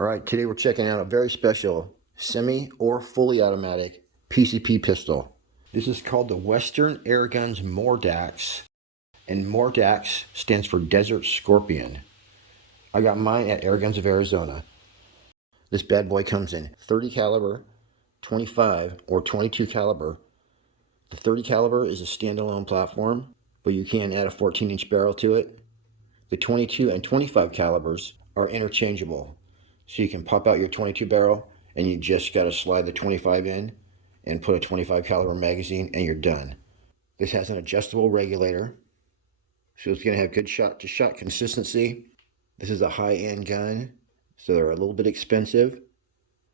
All right, today we're checking out a very special semi or fully automatic PCP pistol. This is called the Western Airgun MORDAX, and MORDAX stands for Desert Scorpion. I got mine at Airguns of Arizona. This bad boy comes in 30 caliber, 25 or 22 caliber. The 30 caliber is a standalone platform, but you can add a 14-inch barrel to it. The 22 and 25 calibers are interchangeable. So you can pop out your 22 barrel and you just got to slide the 25 in and put a 25 caliber magazine and you're done. This has an adjustable regulator, so it's going to have good shot-to-shot consistency. This is a high-end gun, so they're a little bit expensive,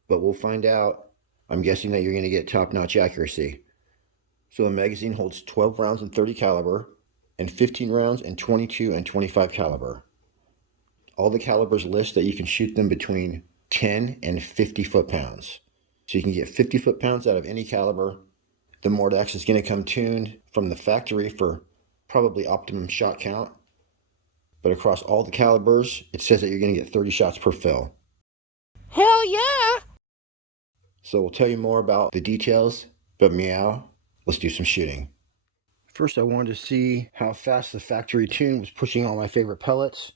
but we'll find out. I'm guessing that you're going to get top-notch accuracy. So the magazine holds 12 rounds in 30 caliber and 15 rounds in 22 and 25 caliber. All the calibers list that you can shoot them between 10 and 50 foot-pounds. So you can get 50 foot-pounds out of any caliber. The MORDAX is going to come tuned from the factory for probably optimum shot count. But across all the calibers, it says that you're going to get 30 shots per fill. Hell yeah! So we'll tell you more about the details, but meow, let's do some shooting. First, I wanted to see how fast the factory tune was pushing all my favorite pellets.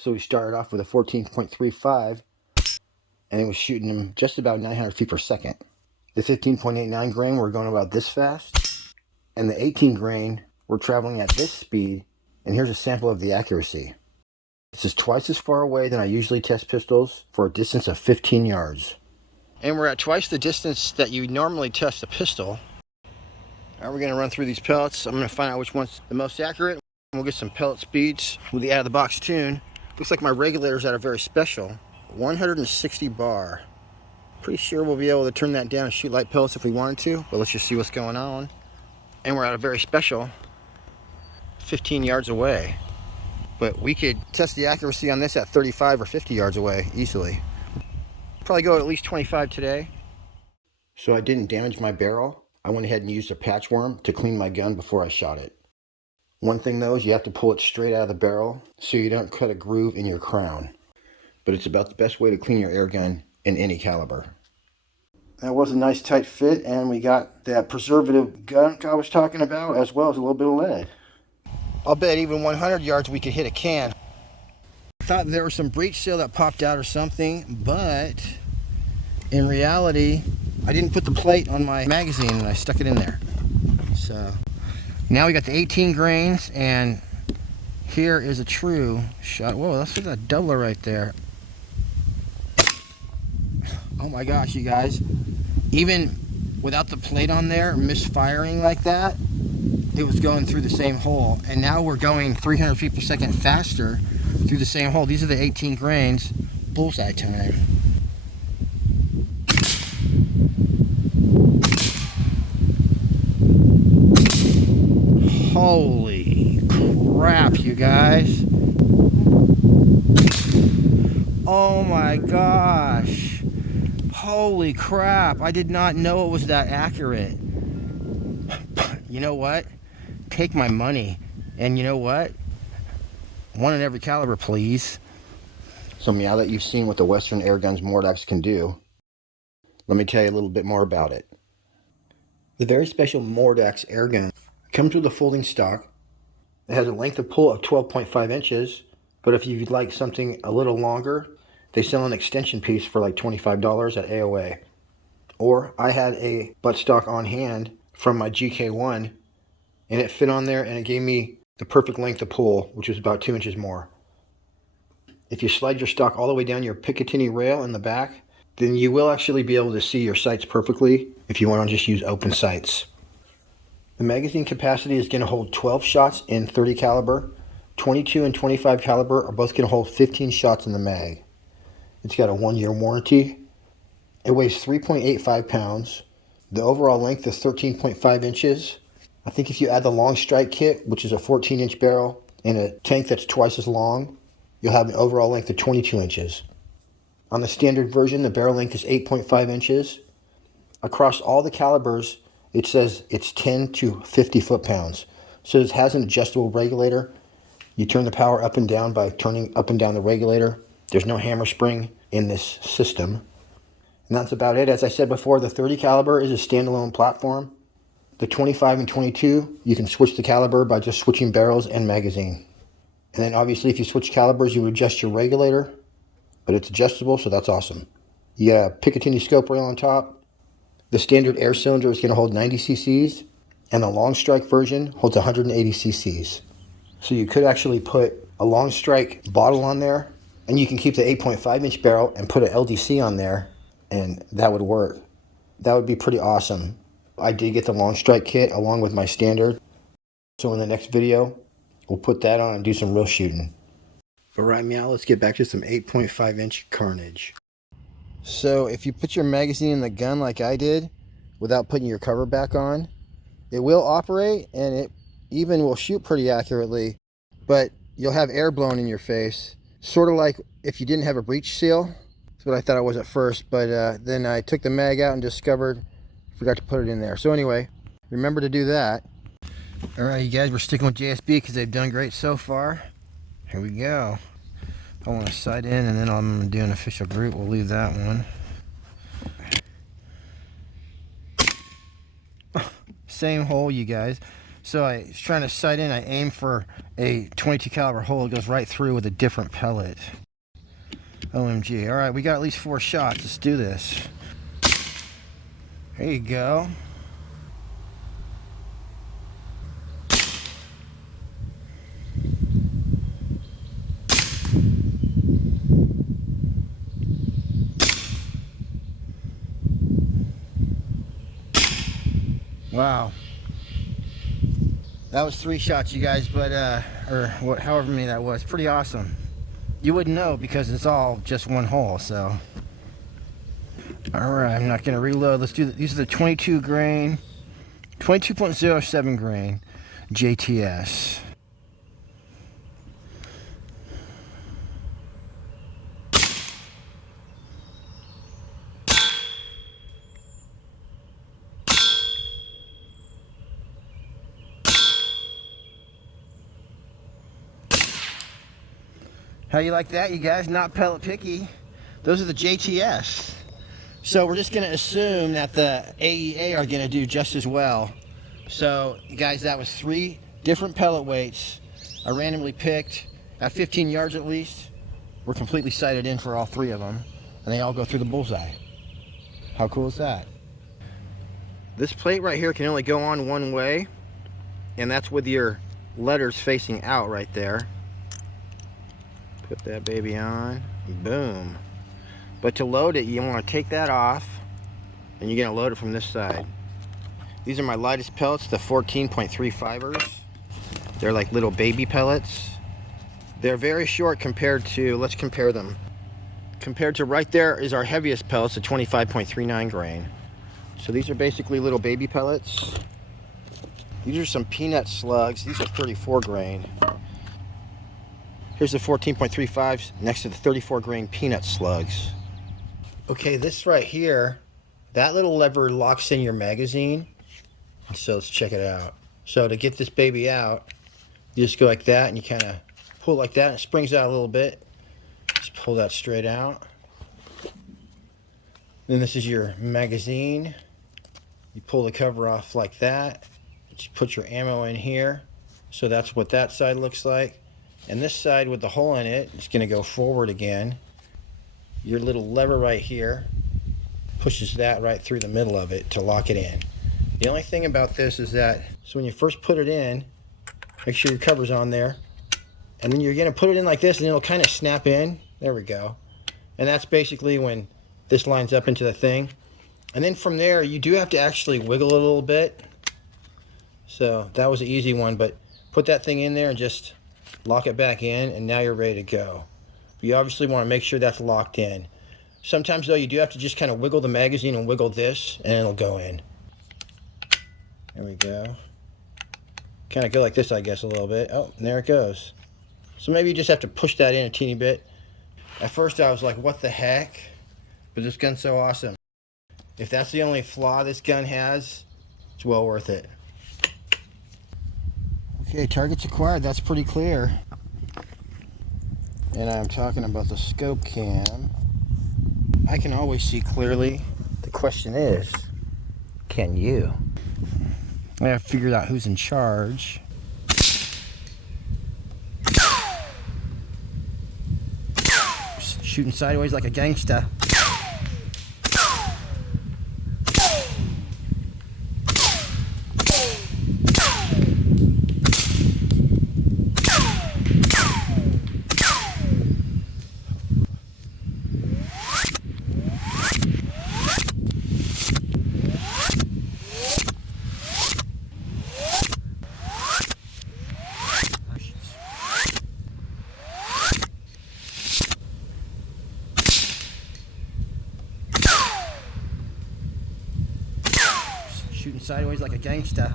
So we started off with a 14.35, and it was shooting them just about 900 feet per second. The 15.89 grain, we're going about this fast, and the 18 grain, we're traveling at this speed, and here's a sample of the accuracy. This is twice as far away than I usually test pistols for a distance of 15 yards. And we're at twice the distance that you normally test a pistol. Now we're going to run through these pellets. I'm going to find out which one's the most accurate. We'll get some pellet speeds with the out-of-the-box tune. Looks like my regulators are very special. 160 bar. Pretty sure we'll be able to turn that down and shoot light pellets if we wanted to, but let's just see what's going on. And we're at a very special 15 yards away. But we could test the accuracy on this at 35 or 50 yards away easily. Probably go at least 25 today. So I didn't damage my barrel. I went ahead and used a patch worm to clean my gun before I shot it. One thing though is you have to pull it straight out of the barrel so you don't cut a groove in your crown. But it's about the best way to clean your air gun in any caliber. That was a nice tight fit, and we got that preservative gunk I was talking about, as well as a little bit of lead. I'll bet even 100 yards we could hit a can. I thought there was some breech seal that popped out or something, but in reality, I didn't put the plate on my magazine and I stuck it in there. So now we got the 18 grains, and here is a true shot. Whoa, that's a doubler right there. Oh my gosh, you guys. Even without the plate on there, misfiring like that, it was going through the same hole. And now we're going 300 feet per second faster through the same hole. These are the 18 grains. Bullseye time. Holy crap, you guys. Oh my gosh. Holy crap. I did not know it was that accurate. You know what? Take my money. And you know what? One in every caliber, please. So now that you've seen what the Western Airgun MORDAX can do, let me tell you a little bit more about it. The very special MORDAX airgun comes with a folding stock. It has a length of pull of 12.5 inches, but if you'd like something a little longer, they sell an extension piece for like $25 at AOA. Or I had a buttstock on hand from my GK1, and it fit on there and it gave me the perfect length of pull, which was about 2 inches more. If you slide your stock all the way down your Picatinny rail in the back, then you will actually be able to see your sights perfectly if you want to just use open sights. The magazine capacity is going to hold 12 shots in 30 caliber. 22 and 25 caliber are both going to hold 15 shots in the mag. It's got a 1-year warranty. It weighs 3.85 pounds. The overall length is 13.5 inches. I think if you add the long strike kit, which is a 14-inch barrel, and a tank that's twice as long, you'll have an overall length of 22 inches. On the standard version, the barrel length is 8.5 inches. Across all the calibers, it says it's 10 to 50 foot-pounds. So it has an adjustable regulator. You turn the power up and down by turning up and down the regulator. There's no hammer spring. in this system. And that's about it. As I said before, the 30 caliber is a standalone platform. The 25 and 22, you can switch the caliber by just switching barrels and magazine. And then obviously if you switch calibers, you would adjust your regulator, but it's adjustable, so that's awesome. You got a Picatinny scope rail on top. The standard air cylinder is going to hold 90 cc's, and the long strike version holds 180 cc's. So you could actually put a long strike bottle on there, and you can keep the 8.5 inch barrel and put an LDC on there, and that would work. That would be pretty awesome. I did get the long strike kit along with my standard. So in the next video, we'll put that on and do some real shooting. But right now, let's get back to some 8.5 inch carnage. So if you put your magazine in the gun like I did, without putting your cover back on, it will operate and it even will shoot pretty accurately, but you'll have air blown in your face. Sort of like if you didn't have a breech seal. That's what I thought it was at first, but then I took the mag out and discovered I forgot to put it in there. So anyway, remember to do that. Alright, you guys, we're sticking with JSB because they've done great so far. Here we go. I want to sight in and then I'm going to do an official group. We'll leave that one. Same hole, you guys. So I was trying to sight in. I aim for a 22 caliber hole. It goes right through with a different pellet. OMG. Alright, we got at least 4 shots. Let's do this. There you go. Wow. That was 3 shots, you guys, but or what, however many that was. Pretty awesome. You wouldn't know because it's all just one hole, so. Alright, I'm not gonna reload. Let's do these are the 22 grain, 22.07 grain JTS. How you like that, you guys? Not pellet picky. Those are the JTS. So we're just going to assume that the AEA are going to do just as well. So, guys, that was 3 different pellet weights. I randomly picked at 15 yards at least. We're completely sighted in for all 3 of them, and they all go through the bullseye. How cool is that? This plate right here can only go on one way, and that's with your letters facing out right there. Put that baby on, boom. But to load it, you want to take that off, and you're going to load it from this side. These are my lightest pellets, the 14.35ers. They're like little baby pellets. They're very short compared to, let's compare them. Compared to right there is our heaviest pellets, the 25.39 grain. So these are basically little baby pellets. These are some peanut slugs. These are 34 grain. Here's the 14.35s next to the 34 grain peanut slugs. Okay, this right here, that little lever locks in your magazine. So let's check it out. So to get this baby out, you just go like that and you kind of pull like that and it springs out a little bit. Just pull that straight out. Then this is your magazine. You pull the cover off like that. Just put your ammo in here. So that's what that side looks like. And this side with the hole in it is going to go forward again. Your little lever right here pushes that right through the middle of it to lock it in. The only thing about this is that, so when you first put it in, make sure your cover's on there. And then you're going to put it in like this and it'll kind of snap in. There we go. And that's basically when this lines up into the thing. And then from there, you do have to actually wiggle it a little bit. So that was an easy one, but put that thing in there and just lock it back in, and now you're ready to go. But you obviously want to make sure that's locked in. Sometimes though, you do have to just kind of wiggle the magazine and wiggle this, and it'll go in. There we go. Kind of go like this, I guess, a little bit. Oh, and there it goes. So maybe you just have to push that in a teeny bit. At first I was like, what the heck? But this gun's so awesome. If that's the only flaw this gun has, it's well worth it. Okay, targets acquired, that's pretty clear. And I'm talking about the scope cam. I can always see clearly. The question is, can you? I have figured out who's in charge. Shooting sideways like a gangsta. Shooting sideways like a gangsta.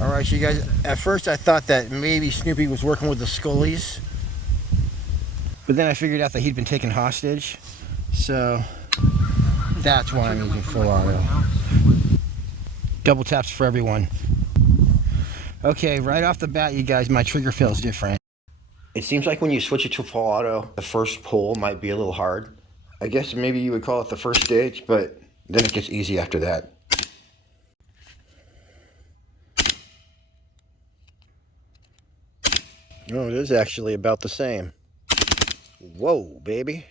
Alright, so you guys, at first I thought that maybe Snoopy was working with the Scullies, but then I figured out that he'd been taken hostage, so that's why I'm using full auto. Double taps for everyone. Okay, right off the bat, you guys, my trigger feels different. It seems like when you switch it to full auto, the first pull might be a little hard. I guess maybe you would call it the first stage, but then it gets easy after that. Oh, it is actually about the same. Whoa, baby.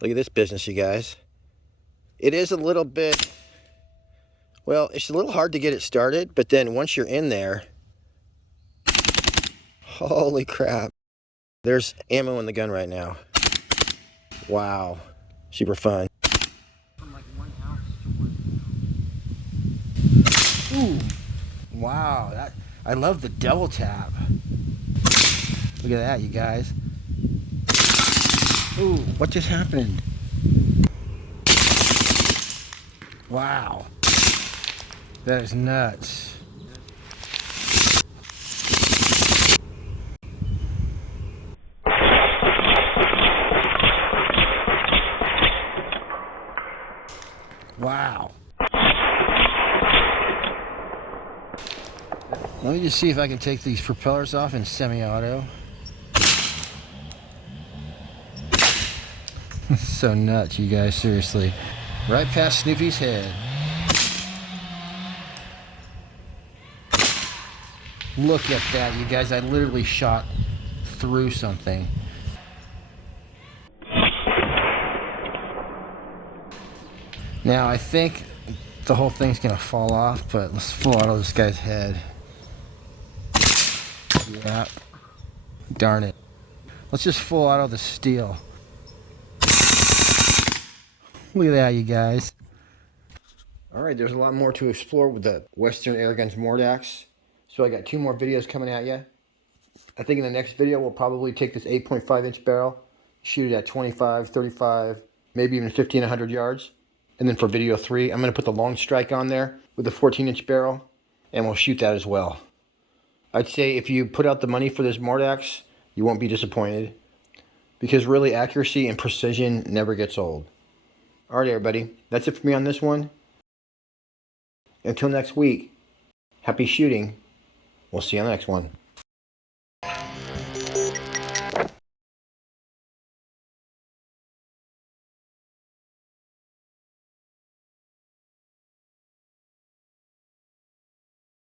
Look at this business, you guys. It is a little bit, well, it's a little hard to get it started, but then once you're in there, holy crap. There's ammo in the gun right now. Wow. Super fun. Ooh. Wow. I love the double tap. Look at that, you guys. Ooh, what just happened? Wow. That is nuts. Wow. Let me just see if I can take these propellers off in semi-auto. So nuts, you guys, seriously. Right past Snoopy's head. Look at that, you guys. I literally shot through something. Now, I think the whole thing's gonna fall off, but let's full auto this guy's head. Yeah. Darn it. Let's just full auto the steel. Look at that, you guys. Alright, there's a lot more to explore with the Western Airgun MORDAX. So I got 2 more videos coming at you. I think in the next video we'll probably take this 8.5 inch barrel, shoot it at 25, 35, maybe even 1,500 yards. And then for video 3, I'm going to put the long strike on there with the 14 inch barrel, and we'll shoot that as well. I'd say if you put out the money for this MORDAX, you won't be disappointed, because really accuracy and precision never gets old. Alright everybody, that's it for me on this one. Until next week, happy shooting. We'll see you on the next one.